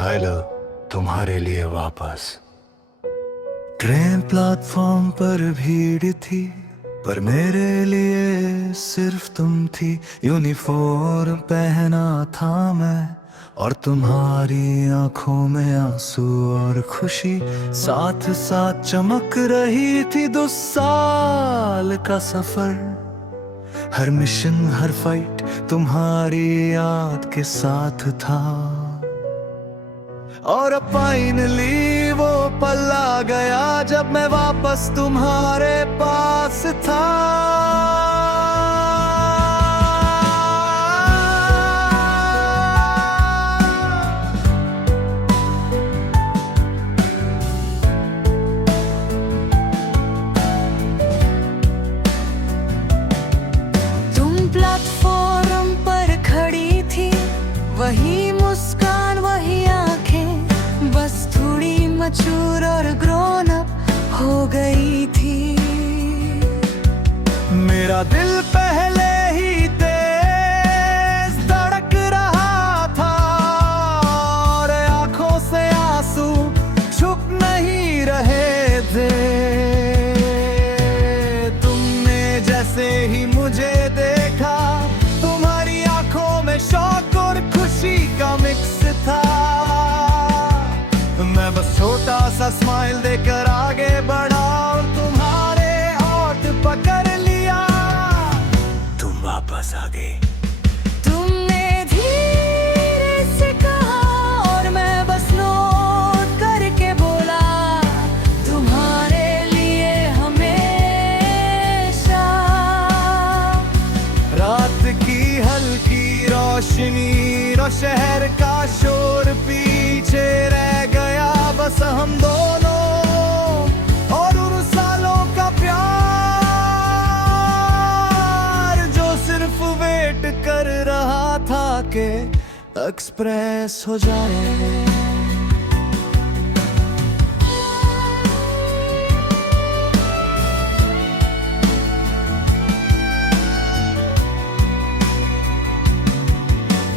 Thailand तुम्हारे लिए वापस। ट्रेन प्लेटफॉर्म पर भीड़ थी, पर मेरे लिए सिर्फ तुम थी। यूनिफॉर्म पहना था मैं, और तुम्हारी आंखों में आंसू और खुशी साथ साथ चमक रही थी। 2 साल का सफर, हर मिशन हर फाइट तुम्हारी याद के साथ था। और फाइनली वो पल आ गया जब मैं वापस तुम्हारे पास था। तुम प्लेटफॉर्म पर खड़ी थी, वही मुस्कान वही आंखें, बस थोड़ी मैच्योर और ग्रोन अप हो गई थी। मेरा दिल पहले ही तेज धड़क रहा था, और आंखों से आंसू छुप नहीं रहे थे। तुमने जैसे ही मुझे देखा, तुम्हारी आंखों में शौक और खुशी का मिक्स था। मैं बस छोटा सा स्माइल देकर आगे बढ़ा, और तुम्हारे होठ पकड़ लिया। तुम वापस आ गई। तुमने धीरे से कहा, और मैं बस नोट करके बोला, तुम्हारे लिए हमेशा। रात की हल्की रोशनी और शहर का शोर पीछे रह गया, बस हम दोनों और उन सालों का प्यार, जो सिर्फ वेट कर रहा था कि एक्सप्रेस हो जाए।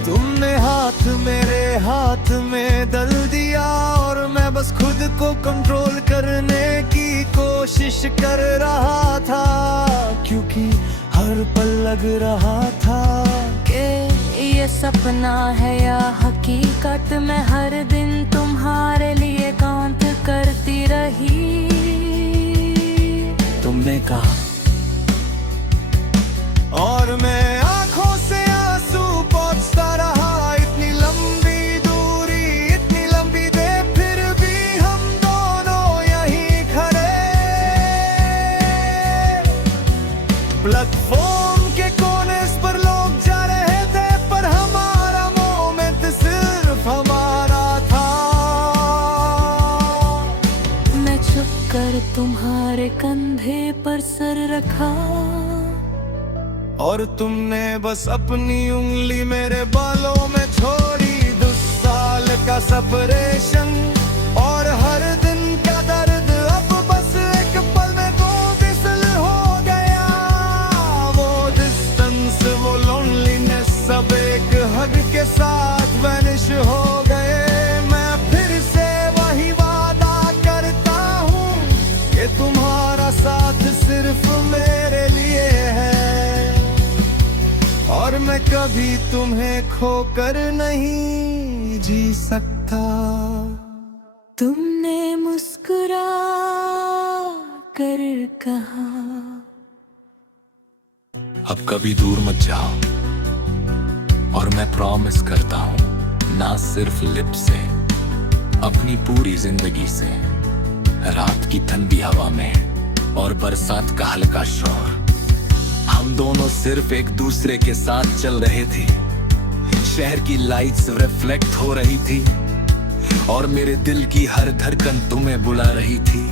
तुमने हाथ मेरे हाथ में दल दिया, और मैं बस खुद को कंट्रोल करने की कोशिश कर रहा था, क्योंकि हर पल लग रहा था कि ये सपना है या हकीकत। मैं हर दिन तुम्हारे लिए काउंट करती रही। तुमने कहा, और मैं आंखों से आंसू पोंछता रहा। इतनी लंबी दूरी, इतनी लंबी दे, फिर भी हम दोनों यहीं खड़े। प्लेटफॉर्म के कोने पर लोग जा रहे थे, पर हमारा मोमेंट सिर्फ हमारा था। मैं छुप कर तुम्हारे कंधे पर सर रखा, और तुमने बस अपनी उंगली मेरे बालों में छोड़ी। 2 साल का सेपरेशन और हर दिन का दर्द, अब बस एक पल में वो दिल हो गया। वो डिस्टेंस, वो लोनलीनेस, सब एक हग के साथ वैनिश हो गए। मैं फिर से वही वादा करता हूँ कि तुम्हारा साथ सिर्फ मेरे लिए है, और मैं कभी तुम्हें खोकर नहीं जी सकता। तुमने मुस्कुरा कर कहा, अब कभी दूर मत जाओ, और मैं प्रॉमिस करता हूँ, ना सिर्फ लिप से, अपनी पूरी जिंदगी से। रात की ठंडी हवा में और बरसात का हल्का शोर, हम दोनों सिर्फ एक दूसरे के साथ चल रहे थे। शहर की लाइट्स रिफ्लेक्ट हो रही थी, और मेरे दिल की हर धड़कन तुम्हें बुला रही थी।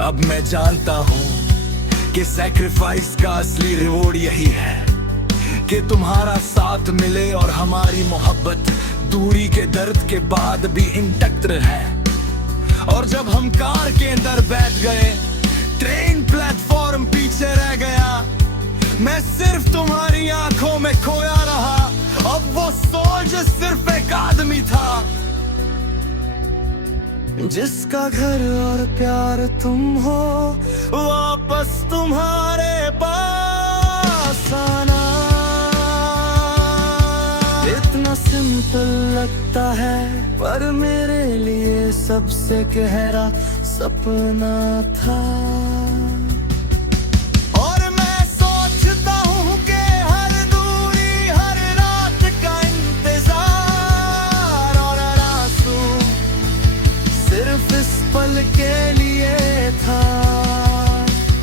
अब मैं जानता हूँ कि सैक्रिफाइस का असली रिवॉर्ड यही है, कि तुम्हारा साथ मिले और हमारी मोहब्बत दूरी के दर्द के बाद भी इंटैक्ट रहे। और जब हम कार के अंदर बैठ गए, ट्रेन प्लेटफॉर्म पीछे रह गया, मैं सिर्फ तुम्हारी आंखों में खोया रहा। अब वो सोच सिर्फ एक आदमी था, जिसका घर और प्यार तुम हो, वापस तुम्हारे पास आना। इतना सिंपल लगता है, पर मेरे लिए सबसे गहरा सपना था। और मैं सोचता हूँ कि हर दूरी, हर रात का इंतजार और हर आंसू सिर्फ इस पल के लिए था,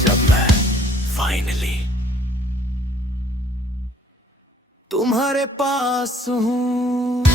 जब मैं फाइनली तुम्हारे पास हूँ।